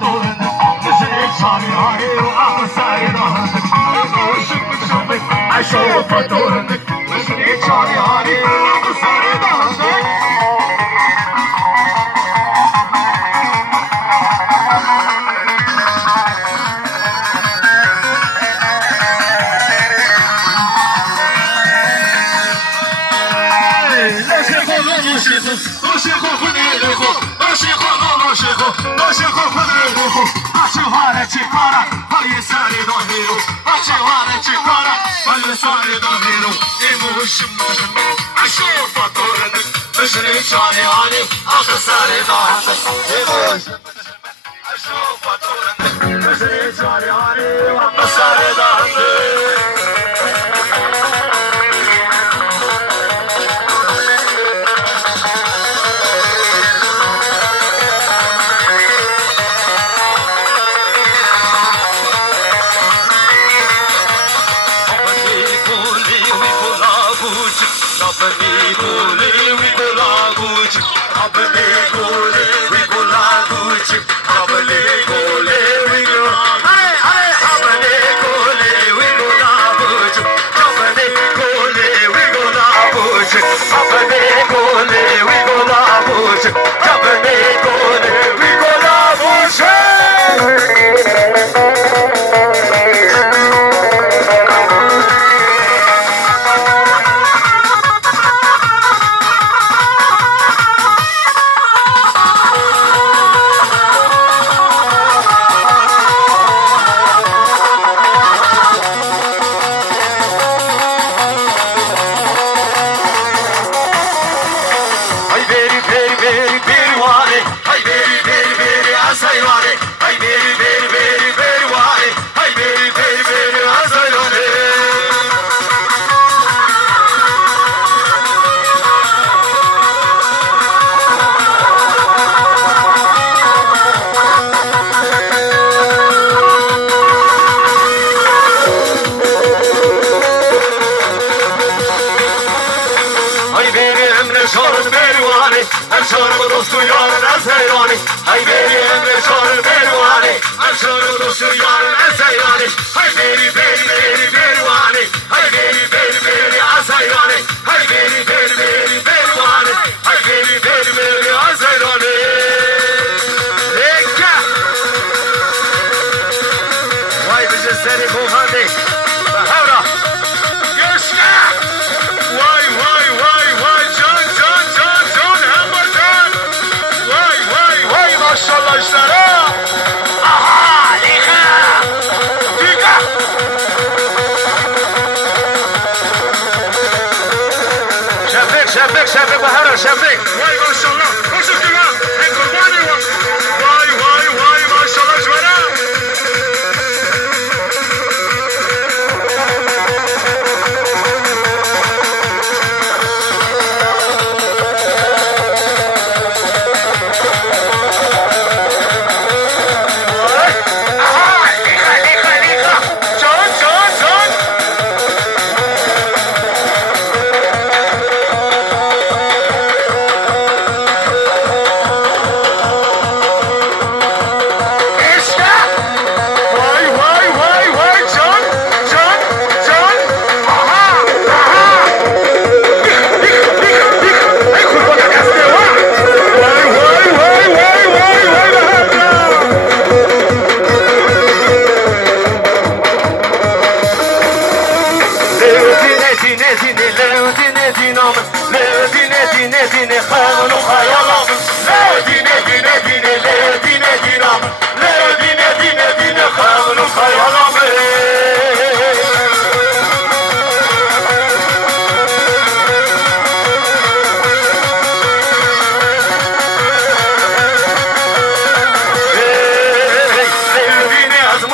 فطورن نزل شاري هاري وعم سايدان شوف عشو فطورن نزل شاري هاري وعم سايدان شافك بهرة شافك واي ما شاء الله وش الكلام القرباني واي ما شاء الله جماعة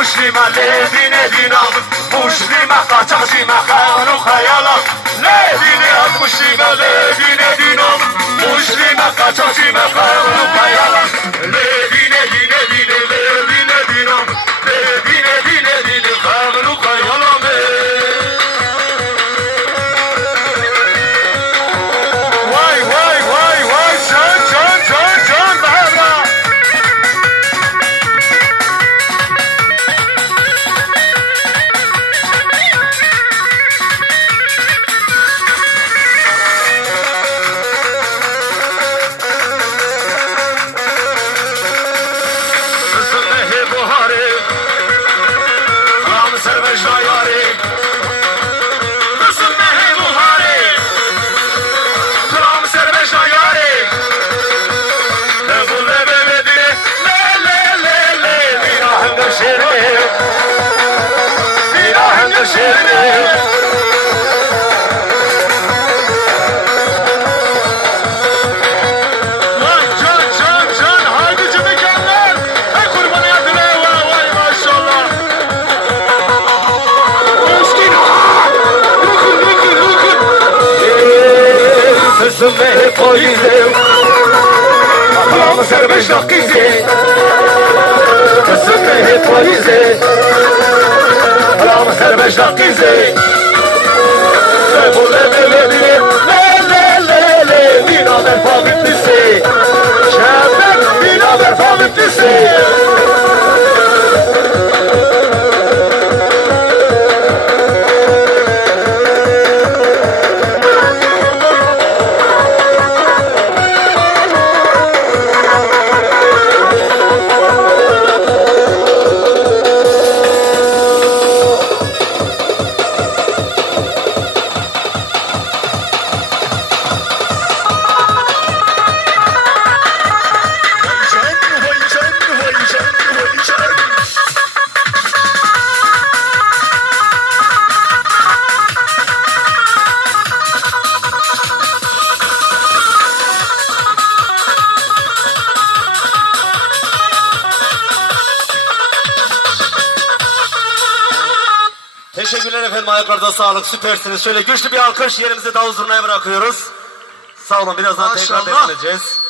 مسلمة لدينا دينا مسلمة قاتلتي ما كانوا خيالا لدينا مسلمة لدينا دينا مسلمة قاتلتي ما كانوا خيالا لدينا دينا دينا لدينا دينا لدينا دينا دينا كانوا خيالا واي واي واي واي جان جان جان جان بهذا Zımme koydu Allah'ım serbeş nakisi Zımme koydu Allah'ım serbeş nakisi Sebule belediye Le Vina verfa bitlisi Şebek vina verfa bitlisi Teşekkürler efendim, ayaklarda sağlık, süpersiniz. Şöyle güçlü bir alkış, yerimizi davul zurnaya bırakıyoruz. Sağ olun, birazdan tekrar devam edeceğiz.